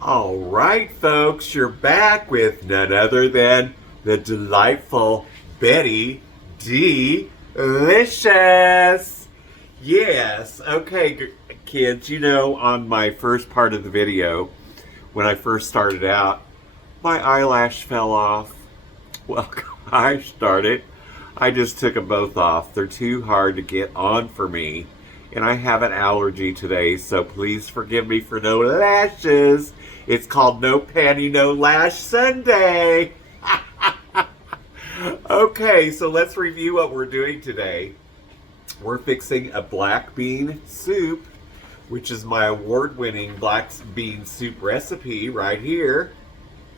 All right, folks, you're back with none other than the delightful Betty Delicious. Yes, okay, kids, on my first part of the video, when I first started out, my eyelash fell off. Well, gosh darn it. I just took them both off. They're too hard to get on for me. And I have an allergy today, so please forgive me for no lashes. It's called No Panty, No Lash Sunday. Okay, so let's review what we're doing today. We're fixing a black bean soup, which is my award-winning black bean soup recipe right here,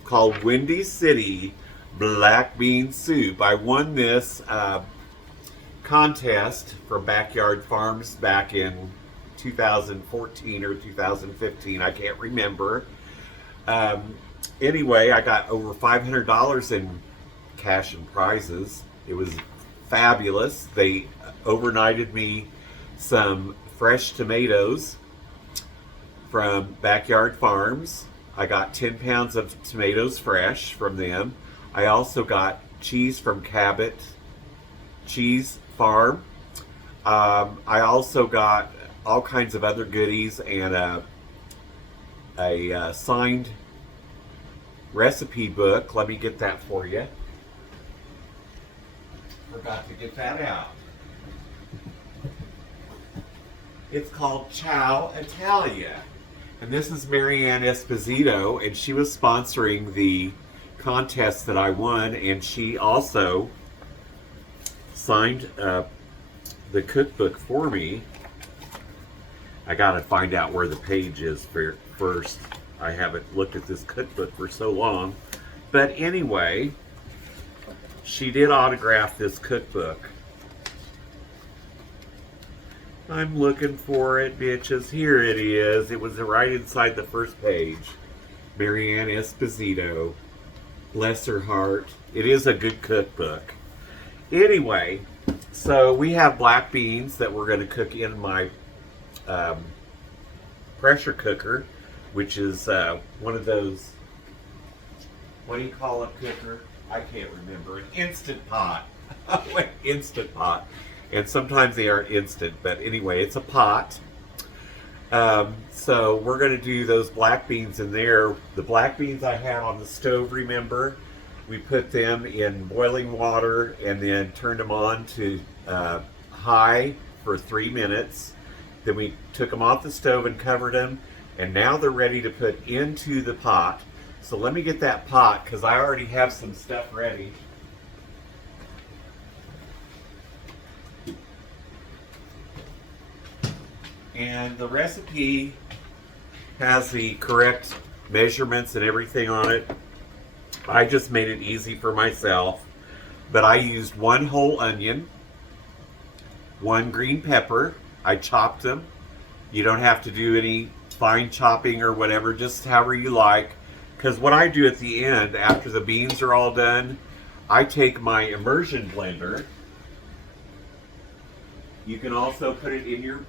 called Windy City Black Bean Soup. I won this contest from Backyard Farms back in 2014 or 2015. I can't remember. Anyway, I got over $500 in cash and prizes. It was fabulous. They overnighted me some fresh tomatoes from Backyard Farms. I got 10 pounds of tomatoes fresh from them. I also got cheese from Cabot Cheese Farm. I also got all kinds of other goodies and a signed recipe book. Let me get that for you. Forgot to get that out. It's called Ciao Italia. And this is Marianne Esposito, and she was sponsoring the contest that I won, and she also signed the cookbook for me. I gotta find out where the page is first. I haven't looked at this cookbook for so long. But anyway, she did autograph this cookbook. I'm looking for it, bitches. Here it is. It was right inside the first page. Marianne Esposito. Bless her heart. It is a good cookbook. Anyway, so we have black beans that we're going to cook in my pressure cooker, which is one of those, what do you call a cooker? I can't remember. An Instant Pot. Instant Pot. And sometimes they aren't instant, but anyway, it's a pot. So we're going to do those black beans in there. The black beans I had on the stove, remember? We put them in boiling water and then turned them on to high for 3 minutes. Then we took them off the stove and covered them. And now they're ready to put into the pot. So let me get that pot because I already have some stuff ready. And the recipe has the correct measurements and everything on it. I just made it easy for myself. But I used 1 whole onion, 1 green pepper. I chopped them. You don't have to do any fine chopping or whatever, just however you like. Because what I do at the end, after the beans are all done, I take my immersion blender. You can also put it in your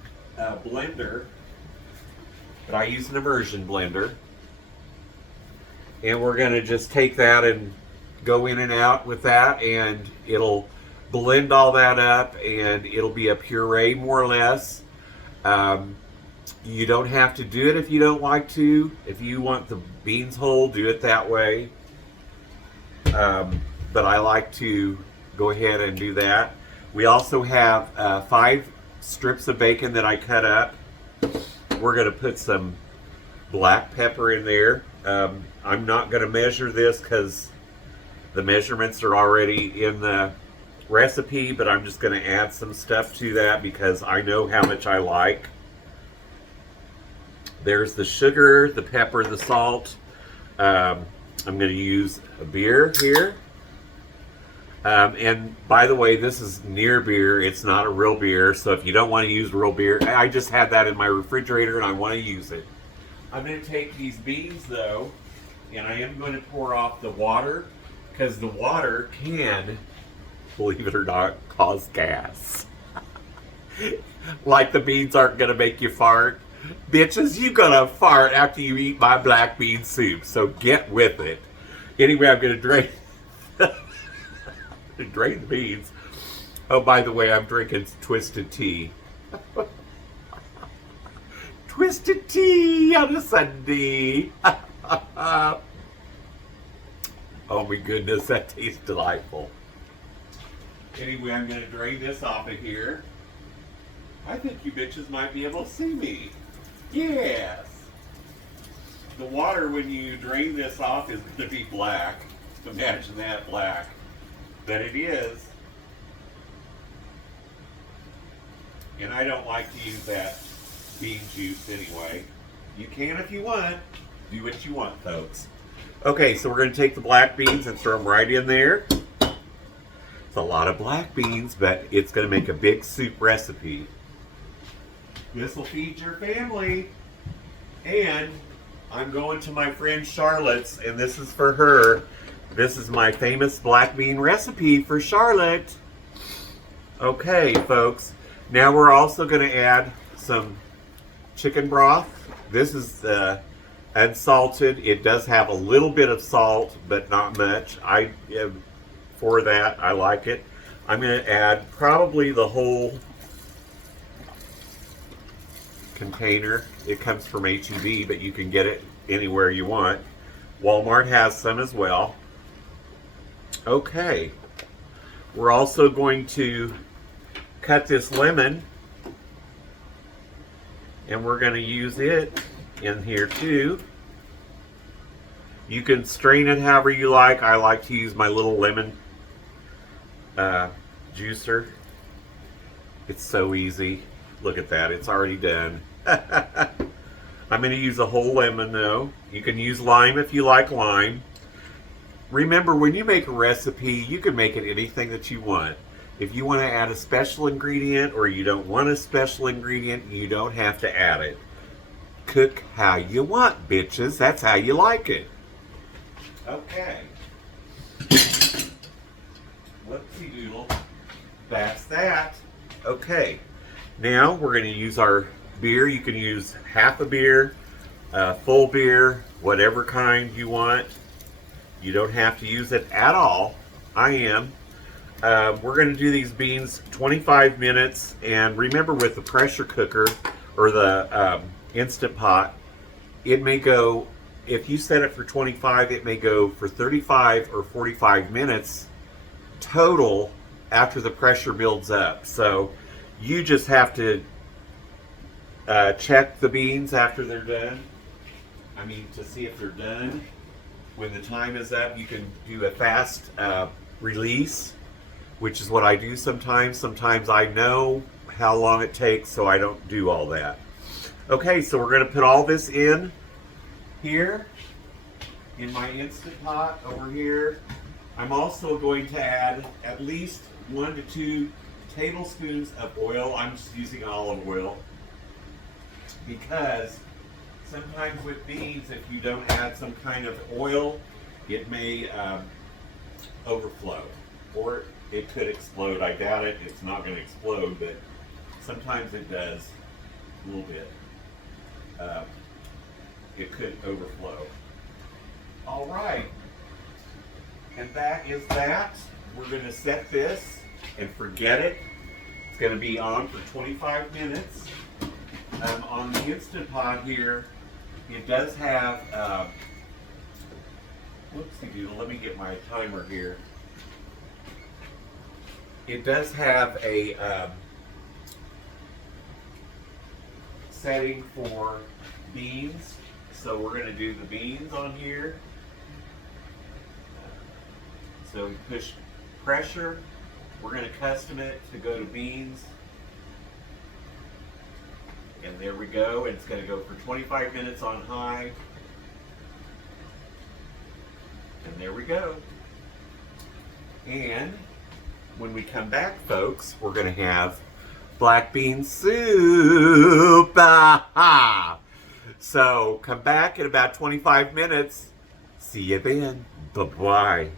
blender, but I use an immersion blender, and we're going to just take that and go in and out with that, and it'll blend all that up, and it'll be a puree more or less. You don't have to do it if you don't like to. If you want the beans whole, do it that way, but I like to go ahead and do that. We also have 5 strips of bacon that I cut up. We're going to put some black pepper in there. I'm not going to measure this because the measurements are already in the recipe, but I'm just going to add some stuff to that because I know how much I like. There's the sugar, the pepper, the salt. I'm going to use a beer here. And by the way, this is near beer. It's not a real beer. So if you don't want to use real beer, I just had that in my refrigerator and I want to use it. I'm going to take these beans though, and I am going to pour off the water because the water can, believe it or not, cause gas. Like the beans aren't going to make you fart. Bitches, you gonna fart after you eat my black bean soup, so get with it. Anyway, I'm gonna drain drain the beans. Oh, by the way, I'm drinking twisted tea. Twisted tea on a Sunday. Oh my goodness, that tastes delightful. Anyway, I'm gonna drain this off of here. I think you bitches might be able to see me. Yes. The water, when you drain this off, is going to be black. Imagine that, black. But it is. And I don't like to use that bean juice anyway. You can if you want. Do what you want, folks. Okay, so we're going to take the black beans and throw them right in there. It's a lot of black beans, but it's going to make a big soup recipe. This will feed your family. And I'm going to my friend Charlotte's, and this is for her. This is my famous black bean recipe for Charlotte. Okay, folks. Now we're also going to add some chicken broth. This is unsalted. It does have a little bit of salt, but not much. For that, I like it. I'm going to add probably the whole container. It comes from H-E-B, but you can get it anywhere you want. Walmart has some as well. Okay. We're also going to cut this lemon, and we're going to use it in here too. You can strain it however you like. I like to use my little lemon juicer. It's so easy. Look at that, it's already done. I'm going to use a whole lemon though. You can use lime if you like lime. Remember, when you make a recipe, you can make it anything that you want. If you want to add a special ingredient or you don't want a special ingredient, you don't have to add it. Cook how you want, bitches. That's how you like it. Okay. Whoopsie doodle. That's that. Okay. Now we're going to use our beer. You can use half a beer, full beer, whatever kind you want. You don't have to use it at all. I am. We're going to do these beans 25 minutes. And remember, with the pressure cooker or the Instant Pot, it may go, if you set it for 25, it may go for 35 or 45 minutes total after the pressure builds up. So you just have to check the beans after they're done. I mean, to see if they're done. When the time is up, you can do a fast release, which is what I do sometimes. Sometimes I know how long it takes, so I don't do all that. Okay, so we're going to put all this in here, in my Instant Pot over here. I'm also going to add at least 1 to 2 tablespoons of oil. I'm just using olive oil because sometimes with beans, if you don't add some kind of oil, it may overflow or it could explode. I doubt it. It's not going to explode, but sometimes it does a little bit. It could overflow. All right. And that is that. We're going to set this and forget it. It's going to be on for 25 minutes. On the Instant Pot here, it does have, whoopsie doodle, let me get my timer here. It does have a setting for beans. So we're going to do the beans on here. So we push pressure. We're going to custom it to go to beans. And there we go. It's going to go for 25 minutes on high. And there we go. And when we come back, folks, we're going to have black bean soup. So come back in about 25 minutes. See you then. Bye-bye.